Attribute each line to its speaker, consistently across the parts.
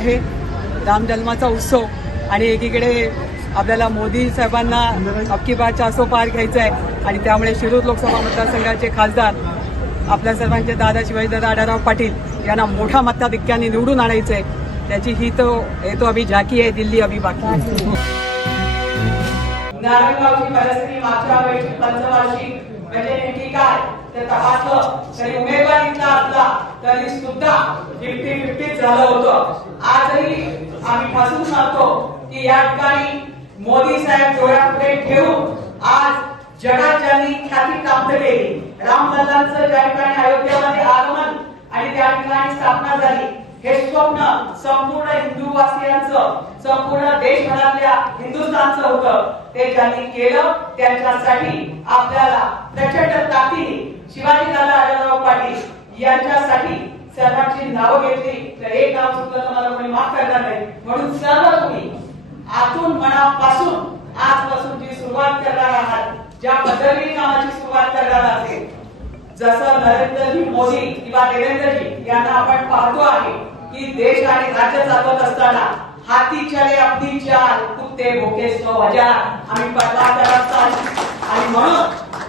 Speaker 1: आहे. रामजन्माचा उत्सव. आणि एकीकडे आपल्याला मोदी साहेबांना अबकी बारचा असो पार घ्यायचं आहे आणि त्यामुळे शिरूर लोकसभा मतदारसंघाचे खासदार आपल्या सर्वांचे दादा शिवाजीदादा आढाराव पाटील यांना मोठा मताधिक्याने निवडून आणायचं आहे त्याची ही तो हे तो अभि झाकी आहे दिल्ली अभि बाकी. नारायणगावची परिस्थिती मागच्या वेळी पंचवार्षिक म्हणजे नेमकी काय? ते तपासलं. तरी उमेदवार इथला असला तरी सुद्धा फिफ्टी फिफ्टी झालं होतं. आजही आम्ही ठासून शकतो की या ठिकाणी मोदी साहेब डोळ्यापुढे ठेवून आज जगात ज्यांनी ख्याती प्राप्त केली. रामलल्लांचं ज्या ठिकाणी अयोध्यामध्ये आगमन आणि त्या ठिकाणी स्थापना झाली हे स्वप्न संपूर्ण हिंदू वासियांचं संपूर्ण देशभरातल्या हिंदुस्थानचं होतं. ते ज्यांनी केलं त्यांच्यासाठी आपल्याला प्रचंड ताकदीने शिवाजी दादा राजाराव पाटील यांच्यासाठी सर्वांची नावं घेतली. तर एक नाव चुकलं तर मला कोणी माफ करणार नाही. म्हणून सर्व तुम्ही आतून मनापासून आजपासून जी सुरुवात करणार आहात ज्या पद्धतीने कामाची सुरुवात करणार असेल जसं नरेंद्रजी मोदी किंवा देवेंद्रजी यांना आपण पाहतो आहे की देश आणि राज्य चालवत असताना हाती चले अपनी चाल कुत्ते भोके सो हजार आम्ही पडला करत आणि म्हणून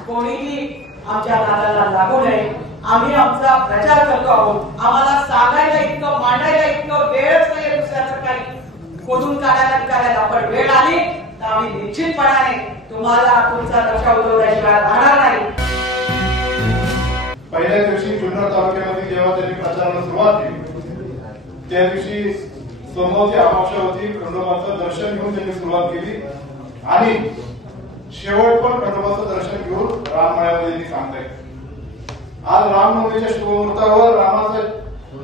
Speaker 1: कोणीही आमच्या नादाला लागू नये. आम्ही आमचा प्रचार करतो आहोत. आम्हाला सांगायला इतकं मांडायला इतकं वेळच नाही दुसऱ्याचं काही खोदून काढायला निघायला पण वेळ आली तर आम्ही निश्चितपणाने तुम्हाला तुमचा लक्ष उडवल्याशिवाय राहणार नाही.
Speaker 2: पहिल्या दिवशी जुन्नर तालुक्यामध्ये जेव्हा त्यांनी प्रचाराला सुरुवात केली त्या दिवशी सोमवती अपक्षा होती खंडोबाचं दर्शन घेऊन त्यांनी सुरुवात केली. आणि शेवट पण खंडोबाचं दर्शन घेऊन राममाळ्यामध्ये सांगता येईल आज रामनवमीच्या शुभमुहूर्तावर रामाचं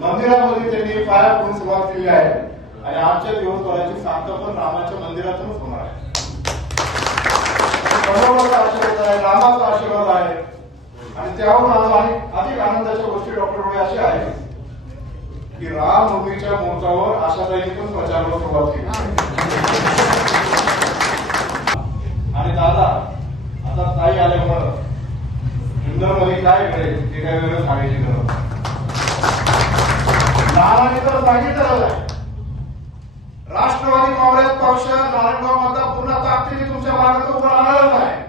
Speaker 2: मंदिरामध्ये त्यांनी पाया पडून सुरुवात केली आहे. आणि आमच्या दिवसभराची सांगता पण रामाच्या मंदिरातूनच होणार आहे. आशीर्वाद आहे रामाचा आशीर्वाद आहे. आणि त्याहून आज आणि अधिक आनंदाच्या गोष्टी डॉक्टर डोळे अशी आहे की रामनवमीच्या मुहूर्तावर आशाताईने पण प्रचाराला सुरुवात केली आणि दादा आता ताई आल्यामुळं इंदोरमध्ये काय घडेल हे काय वेगळं सांगायची गरज नाही. नानांनी ठरवलाय राष्ट्रवादी काँग्रेस पक्ष नारायणगाव मतदार पुन्हा ताकदीने तुमच्या मागे उभं राहणारच आहे.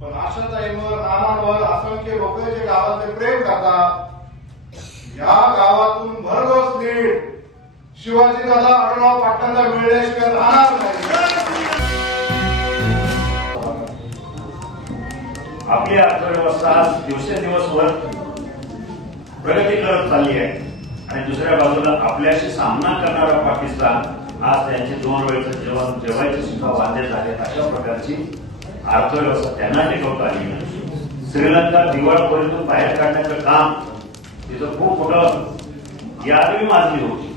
Speaker 2: पण अशा टाईमवर नानांवर असंख्य लोक जे गावाचे प्रेम करतात या गावातून भरघोस नीट शिवाजी दादा आढळराव पाटणला मिळल्याशिवाय राहणार नाही.
Speaker 3: आपली अर्थव्यवस्था दिवसेंदिवस वर प्रगती करत चालली आहे. आणि दुसऱ्या बाजूला आपल्याशी सामना करणारा पाकिस्तान आज त्यांचे दोन वेळचं जेवण जेवायचे सुद्धा वाद्य झाले. अशा प्रकारची अर्थव्यवस्था त्यांना टिकवता आली नाही. श्रीलंका दिवाळखोरीतून बाहेर काढण्याचं काम तिथं खूप मोठं यादवी माजली होती.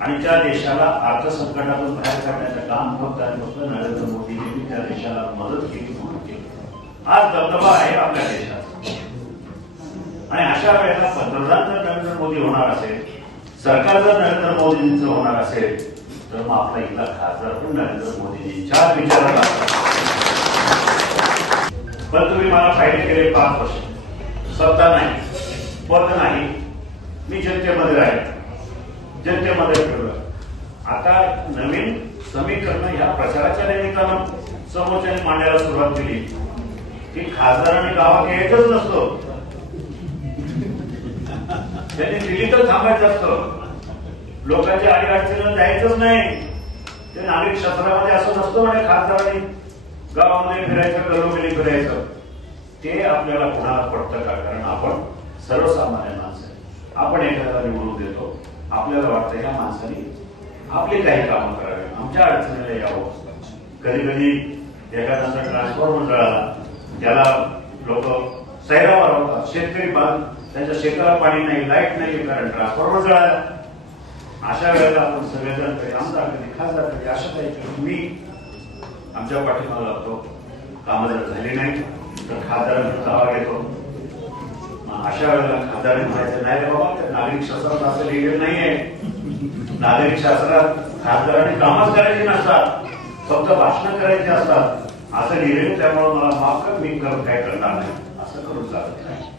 Speaker 3: आणि त्या देशाला अर्थसंकटातून बाहेर काढण्याचं काम फक्त आणि फक्त नरेंद्र मोदींनी त्या देशाला मदत केली म्हणून केली. आज दबदबा आहे आपल्या देशात. आणि अशा वेळेला पंतप्रधान जर नरेंद्र मोदी होणार असेल सरकार जर नरेंद्र मोदींचं होणार असेल तर मग आपला इथला खासदार पण नरेंद्र मोदीजींच्या विचारात पण तुम्ही मला फायदे केले पाच वर्ष. सत्ता नाही पद नाही. मी जनतेमध्ये राहील जनतेमध्ये ठेवलं. आता नवीन समीकरण ह्या प्रचाराच्या निमित्तानं समोरच्याने मांडायला सुरुवात केली. की खासदारांनी गावात यायचंच नसतो. त्यांनी दिली तर थांबायचं असतं. लोकांच्या आडी अडचणीला जायचंच नाही. ते नागरिक शास्त्रामध्ये असं नसतं म्हणे खासदारांनी. गावामध्ये फिरायचं गलोगली फिरायचं. ते आपल्याला कुणाला पडतं का? कारण आपण सर्वसामान्य माणसं आपण एखादा निवडून देतो. आपल्याला वाटतं या माणसाने आपली काही कामं करावे. आमच्या अडचणीला यावं. कधी कधी एखाद्याचा ट्रान्सफॉर्मर मिळाला त्याला लोक सैरा मारवतात शेतकरी बांध त्यांच्या शेताला पाणी नाही लाइट नाही कारण ट्रान्सफॉर्मर जळाला अशा वेळेला आपण सगळेजण कधी आमदार कधी खासदार कधी अशा काही मी आमच्या पाठीमागे लागतो. कामं जर झाली नाही तर खासदारांचा दावा घेतो. अशा वेळेला खासदारांनी म्हणायचं नाही रे बाबा त्या नागरिक शास्त्रात असं लिहिलेलं नाहीये. नागरिक शास्त्रात खासदारांनी कामच करायची नसतात. फक्त भाषण करायची असतात. असं लिहिलेलं त्यामुळे मला माफ कर मी काय करणार नाही. असं करून चालत नाही.